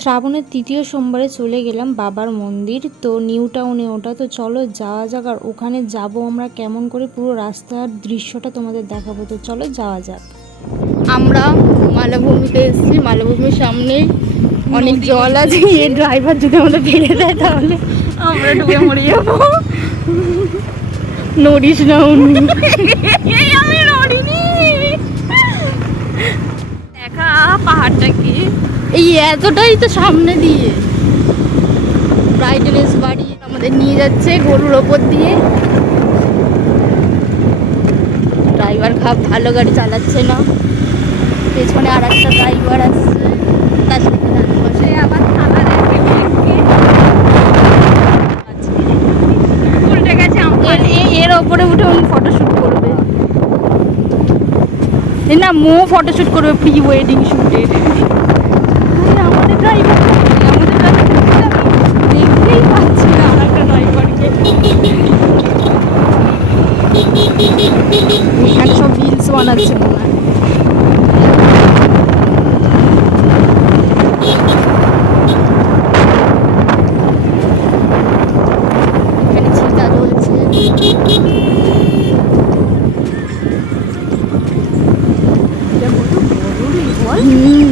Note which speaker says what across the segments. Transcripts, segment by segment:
Speaker 1: শ্রাবণের তৃতীয় সোমবারে চলে গেলাম বাবার মন্দির। তো নিউ টাউনে ওটা। তো চলো যাওয়া যাক আর ওখানে যাব আমরা কেমন করে পুরো রাস্তার দৃশ্যটা তোমাদের দেখাবো। তো চলো যাওয়া যাক।
Speaker 2: আমরা মালাভূমিতে এসেছি। মালাভূমির সামনে অনেক জল আছে। এ ড্রাইভার যদি আমাদের ফেলে দেয় তাহলে আমরা ডুবে মরে যাব। নড়িস না উনি। আমি নড়িনি। দেখা পাহাড়টা এই এতটাই তো সামনে দিয়ে। ব্রাইটনেস বাড়ি আমাদের নিয়ে যাচ্ছে গরুর ওপর দিয়ে। ড্রাইভার খাপ ভালো গাড়ি চালাচ্ছে না। পেছনে আর একটা ড্রাইভার আসছে তার সাথে পাশে আবার থালা উল্টে গেছে এর ওপরে উঠে উনি ফটোশ্যুট করবে। না মো ফটোশ্যুট করবে প্রি ওয়েডিং শুটে আমাদের ড্রাইভার আমাদের ড্রাইভার দেখতেই পাচ্ছি না আর একটা ড্রাইভারকে এখানে সব রিলস বানাচ্ছে মনে হয়। এখানে চিতা জ্বলছে হুম।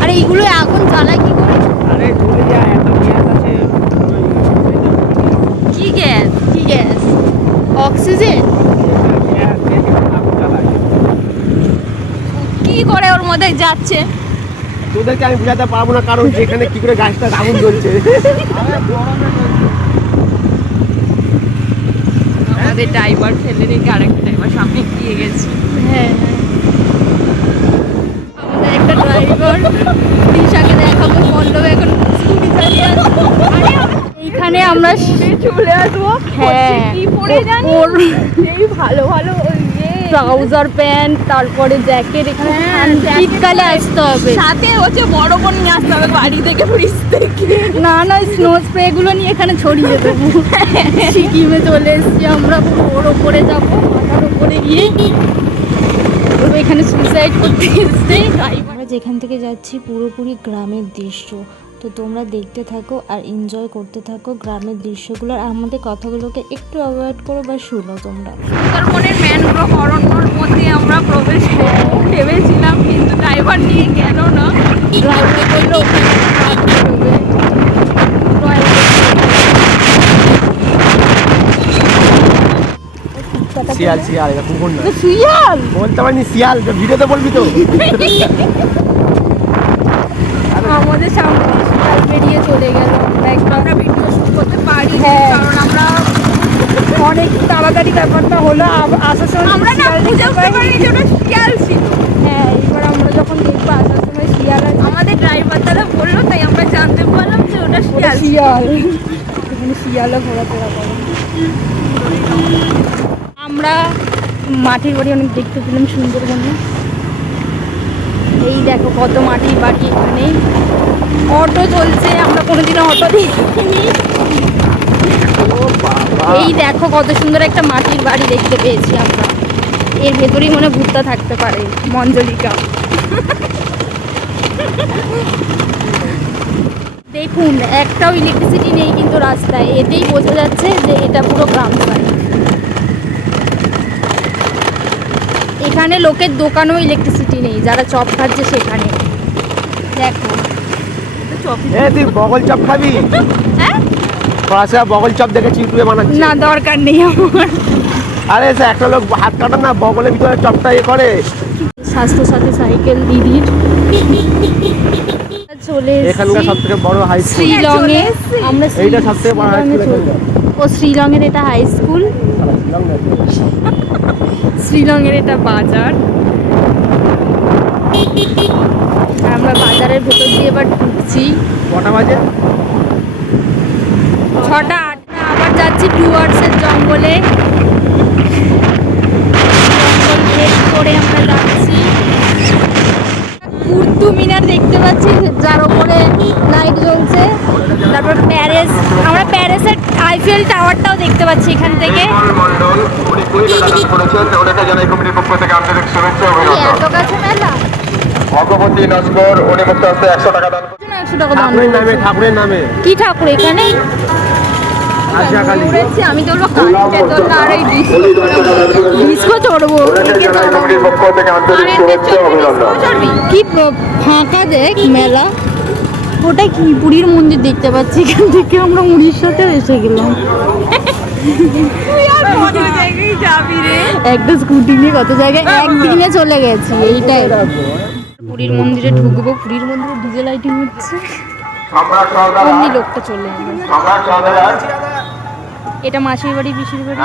Speaker 2: আরে এইগুলো আগুন জ্বালায় কি করে
Speaker 3: আরে চলে যায় এত গ্যাস আছে
Speaker 2: কি গ্যাস কি গ্যাস অক্সিজেন
Speaker 3: গ্যাস দিয়ে আগুন জ্বালায়
Speaker 2: কি করে ওর মধ্যে যাচ্ছে।
Speaker 3: তোদেরকে আমি বোঝাতে পারব না কারণ যেখানে কি করে গাছটা আগুন জ্বলছে
Speaker 4: আমাদের ড্রাইভার ফেলে রেখে আরেকটা ড্রাইভার সামনে গিয়ে গেছে।
Speaker 2: হ্যাঁ আমাদের একটা ড্রাইভার দিশাকে দেখাবো মণ্ডপে এখন স্কুটি চালিয়ে আমরা-
Speaker 4: চলে আসব।
Speaker 2: হ্যাঁ
Speaker 4: কি পরে জানি এই ভালো ভালো ওই ইয়ে
Speaker 2: ট্রাউজার প্যান্ট তারপরে জ্যাকেট এখানে
Speaker 4: হ্যাঁ,
Speaker 2: শীতকালে আসতে হবে।
Speaker 4: সাথে হচ্ছে বড় বোন নিয়ে আসতে হবে বাড়ি থেকে ফ্রিজ থেকে।
Speaker 2: না না স্নো স্প্রে গুলো নিয়ে এখানে ছড়িয়ে দেবো। সিকিমে চলে এসেছি আমরা পুরো ওর ওপরে যাব মাথার ওপরে গিয়ে। এখানে সুইসাইড করতে এসছে।
Speaker 1: আমরা যেখান থেকে যাচ্ছি পুরোপুরি গ্রামের দৃশ্য। তো তোমরা দেখতে থাকো আর এনজয় করতে থাকো গ্রামের দৃশ্যগুলো আর আমাদের কথাগুলোকে একটু অ্যাভয়েড করো বা শুনো তোমরা।
Speaker 4: সুন্দরবনের ম্যানগ্রোভ অরণ্যর মধ্যে আমরা প্রবেশ ভেবেছিলাম কিন্তু ড্রাইভার নিয়ে গেল না।
Speaker 2: ড্রাইভার বলল
Speaker 3: শিয়াল শিয়াল এটা কুকুর না।
Speaker 2: সুইয়াল
Speaker 3: বলতে পারিনি শিয়াল ভিডিওতে বলবি তো।
Speaker 2: আমাদের সামনে শিয়াল বেরিয়ে চলে গেল। আমরা
Speaker 4: ভিডিও শুট করতে পারি
Speaker 2: হ্যাঁ।
Speaker 4: কারণ আমরা
Speaker 2: অনেক তাড়াতাড়ি ব্যাপারটা হলো আসার সময়
Speaker 4: আমরা না বুঝে উঠতে পারিনি যে ওটা শিয়াল ছিল।
Speaker 2: হ্যাঁ এবার আমরা যখন দেখব আসার সময় শিয়াল আছে।
Speaker 4: আমাদের ড্রাইভার দাদা বলল তাই আমরা জানতে পারলাম যে ওটা শিয়াল
Speaker 2: শিয়াল। শিয়ালও ঘোরাফেরা করে। আমরা মাটির বাড়ি অনেক দেখতে পেলাম সুন্দরবনে। এই দেখো কত মাটির বাড়ি এখানে। অটো চলছে, আমরা কোনোদিনও অটো এই দেখো কত সুন্দর একটা মাটির বাড়ি দেখতে পেয়েছি আমরা। এর ভেতরেই মনে ভূতটা থাকতে পারে, মঞ্জলিকা। দেখুন, একটাও ইলেকট্রিসিটি নেই কিন্তু রাস্তায়। এতেই বোঝা যাচ্ছে যে এটা পুরো গ্রাম সাইড এখানে লোকের দোকানেও ইলেকট্রিসিটি নেই যারা চপ খাচ্ছে সেখানে। দেখো।
Speaker 3: তুই বগল চপ খাবি?
Speaker 2: হ্যাঁ?
Speaker 3: পড়াশোনা বগল চপ দেখেছি ইউটিউবে বানাচ্ছে।
Speaker 2: না দরকার নেই আমার।
Speaker 3: আরে সে একটা লোক হাত কাটা না বগলের ভিতরে চপটা ইয়ে করে।
Speaker 2: স্বাস্থ্যসাথী সাইকেল দিদির। চলে
Speaker 3: এখানকার সব থেকে বড় হাই স্কুল
Speaker 2: শ্রীলংয়ে আমরা
Speaker 3: বড় হাই স্কুল
Speaker 2: ও শ্রীলংয়ের এটা হাই স্কুল শ্রীলংয়ের এটা বাজার। আমরা বাজারের ভেতর দিয়ে এবার ঢুকছি।
Speaker 3: কটা বাজে?
Speaker 2: ছটা আটটা আবার যাচ্ছি ডুয়ার্সের জঙ্গলে। জঙ্গল করে আমরা যাচ্ছি। কুর্তু মিনার দেখতে পাচ্ছি যার ওপরে লাইট জ্বলছে। তারপর প্যারিস আমরা প্যারিসের আইফেল টাওয়ারটাও দেখতে পাচ্ছি এখান থেকে।
Speaker 5: মন্ডল উনি কুড়ি টাকা দান করেছেন ওনাকে জানাই কমিটির পক্ষ থেকে আন্তরিক শুভেচ্ছা ও
Speaker 2: এই
Speaker 5: অভিনন্দন
Speaker 2: এত কাছে মেলা?
Speaker 5: ভগবতী নস্কর উনি মুক্ত একশো টাকা দান করছেন।
Speaker 2: একশো টাকা দান
Speaker 3: ঠাকুরের নামে ঠাকুরের নামে।
Speaker 2: কি ঠাকুর এখানেই
Speaker 4: আমি কারেন্টের জন্য আর এই ডিস্কো
Speaker 2: চড়বো কি ফাঁকা দেখ মেলা। ওটা কি পুরীর মন্দির দেখতে পাচ্ছি এখান থেকে আমরা উড়িষ্যাতে এসে গেলাম। একটা স্কুটি নিয়ে কত জায়গায়? একদিনে চলে গেছি এইটাই। পুরীর মন্দিরে ঢুকবো পুরীর মন্দিরে ডিজে লাইটিং হচ্ছে। লোকটা চলে এলো। এটা মাসির বাড়ি পিসির বাড়ি।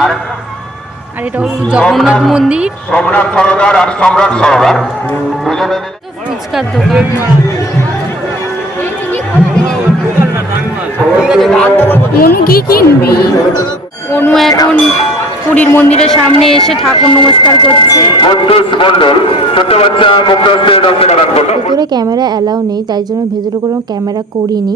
Speaker 2: আর এটা হলো জগন্নাথ মন্দির।
Speaker 5: সোমনাথ সরদার আর সম্রাট সরদার
Speaker 2: ফুচকার দোকান। অনু কি কিনবি? অনু এখন পুরীর মন্দিরের সামনে এসে ঠাকুর নমস্কার করছে।
Speaker 1: ভেতরে ক্যামেরা অ্যালাউ নেই তাই জন্য ভেতরে কোনো ক্যামেরা করিনি।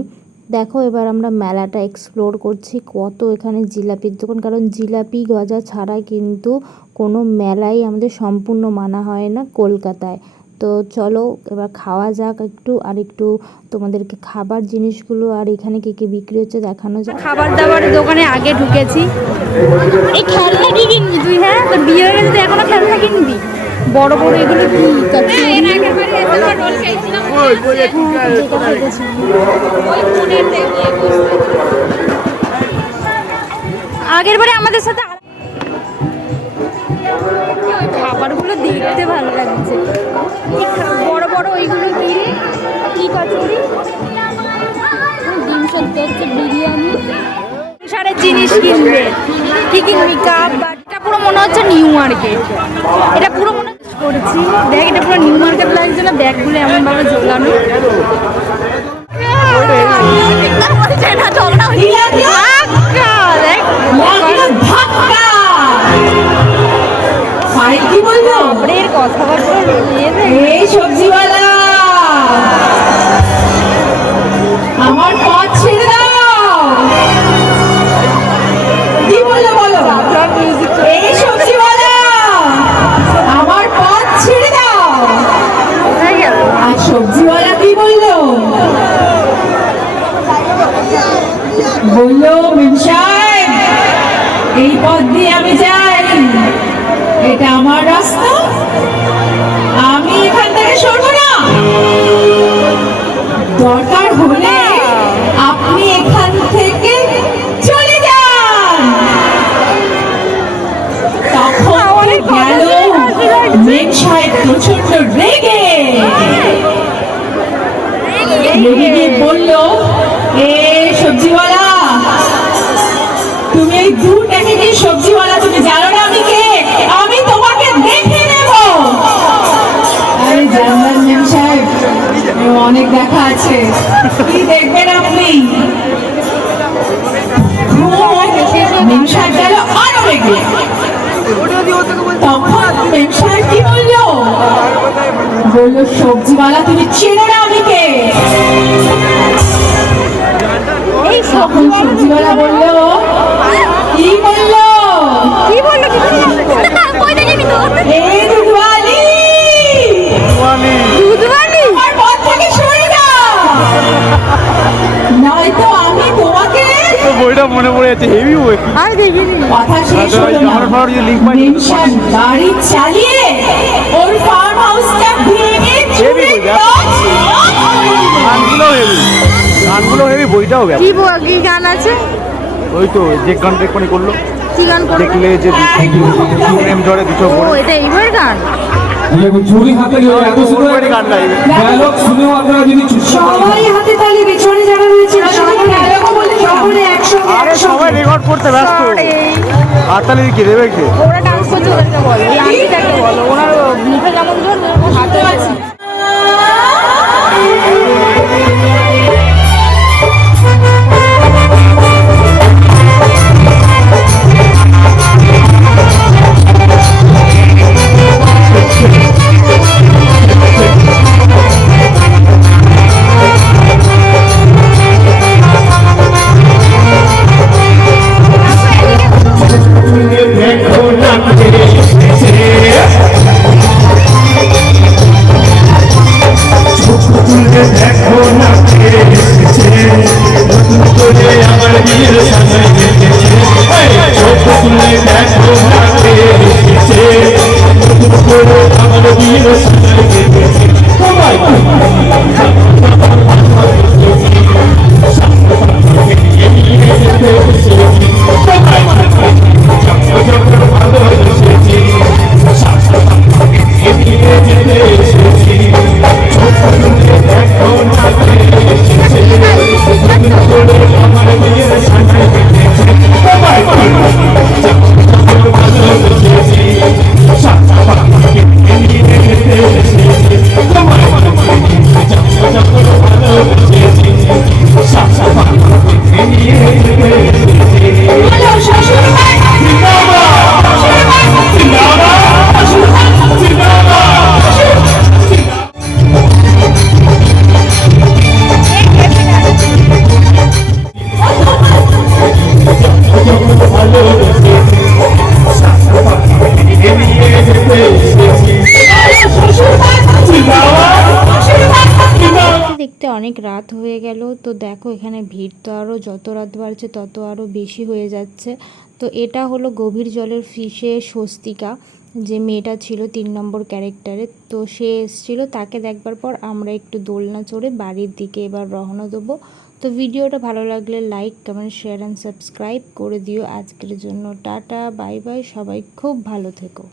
Speaker 1: দেখো এবার আমরা মেলাটা এক্সপ্লোর করছি, কত এখানে জিলাপির দোকান, কারণ জিলাপি গজা ছাড়া কিন্তু কোনো মেলাই আমাদের সম্পূর্ণ মানা হয় না কলকাতায়। তো চলো এবার খাওয়া যাক একটু, আর একটু তোমাদেরকে খাবার জিনিসগুলো, আর এখানে কী কী বিক্রি হচ্ছে দেখানো যাক।
Speaker 2: খাবার দাবারের দোকানে আগে ঢুকেছি। এই খেলনা কি কিনবি তুই হ্যাঁ? তোর বিয়ে হয়ে গেছে, তুই এখনও খেলনা কিনবি? বড় বড় এগুলো কি?
Speaker 4: আগের বারে বসতে
Speaker 2: আগের বারে আমাদের সাথে খাবারগুলো দেখতে ভালো লাগছে। বড় বড় ওইগুলো কি? রে? কি কচুরি? ডিম সত্য হচ্ছে বিরিয়ানি। সারের জিনিস কিনবে। কি কিনবি কাপ পুরো মনে হচ্ছে নিউ মার্কেট। এটা পুরো মনে করেছি। দেখ এটা পুরো নিউ মার্কেট লাগছে না ব্যাগগুলো এমন ভাবে ঝোলানো।
Speaker 6: আমার পথ ছেড়ে দাও। রেগে। রেগে গিয়ে বলল, এ সবজিওয়ালা, তুমি এই দু টাকা দিয়ে সবজিওয়ালা, তুমি জানো না আমি কে? আমি তোমাকে দেখে নেব। আরে জানলাম মেম সাহেব অনেক দেখা আছে। কি দেখবেন আপনি? মেম সাহেব গেল, আরও রেগে। তখন মেম সাহেব কি বলল? বলল সবজিওয়ালা তুমি চেনো না আমি কে
Speaker 2: এই
Speaker 6: তখন সবজিওয়ালা বলল কি বলল
Speaker 2: কি বলল কি বলল? তো?
Speaker 6: এই দুধওয়ালি
Speaker 2: দুধবালি?
Speaker 6: আমার পথ থেকে সরে যাও নয়তো আমি তোমাকে
Speaker 3: বইটা মনে পড়ে যাচ্ছে হেভি বই
Speaker 2: আমি দেখিনি।
Speaker 6: কথা শেষ হলো না চালিয়ে ওর
Speaker 3: হেভি বই, গানগুলো হেভি গানগুলো হেভি বইটাও গেল
Speaker 2: কি বল- কি গান আছে?
Speaker 3: ওই তো যে গান রেকর্ডিং করল।
Speaker 2: কি গান করবে
Speaker 3: দেখলে যে প্রেম ঝরে দুটো
Speaker 2: ও এটা এইবার গান?
Speaker 7: ছবি হাতে নিয়ে এত সুন্দর
Speaker 3: গান গাইবে
Speaker 7: ডায়লগ শুনেও আপনারা যদি
Speaker 6: সবাই হাতে তালি পেছনে যারা রয়েছে সবাই ডায়লগও বলে সকলে একসঙ্গে
Speaker 3: আরে সবাই রেকর্ড করতে ব্যস্ত। হাততালি কি দেবে কি?
Speaker 2: ওরা ডান্স করছে ওদেরকে বলো। এই আন্টিটাকে বলো। ওনার মুখে যেমন জোর হাতে
Speaker 1: এখানে ভিড় তো আরও যত রাত বাড়ছে তত আরও বেশি হয়ে যাচ্ছে। তো এটা হলো গভীর জলের ফিশে স্বস্তিকা, যে মেয়েটা ছিল তিন নম্বর ক্যারেক্টারে। তো সে এসেছিল, তাকে দেখবার পর আমরা একটু দোলনা চড়ে বাড়ির দিকে এবার রওনা দেবো। তো ভিডিওটা ভালো লাগলে like, comment, share, and subscribe করে দিও। আজকের জন্য টাটা, বাই বাই, সবাই খুব ভালো থেকো।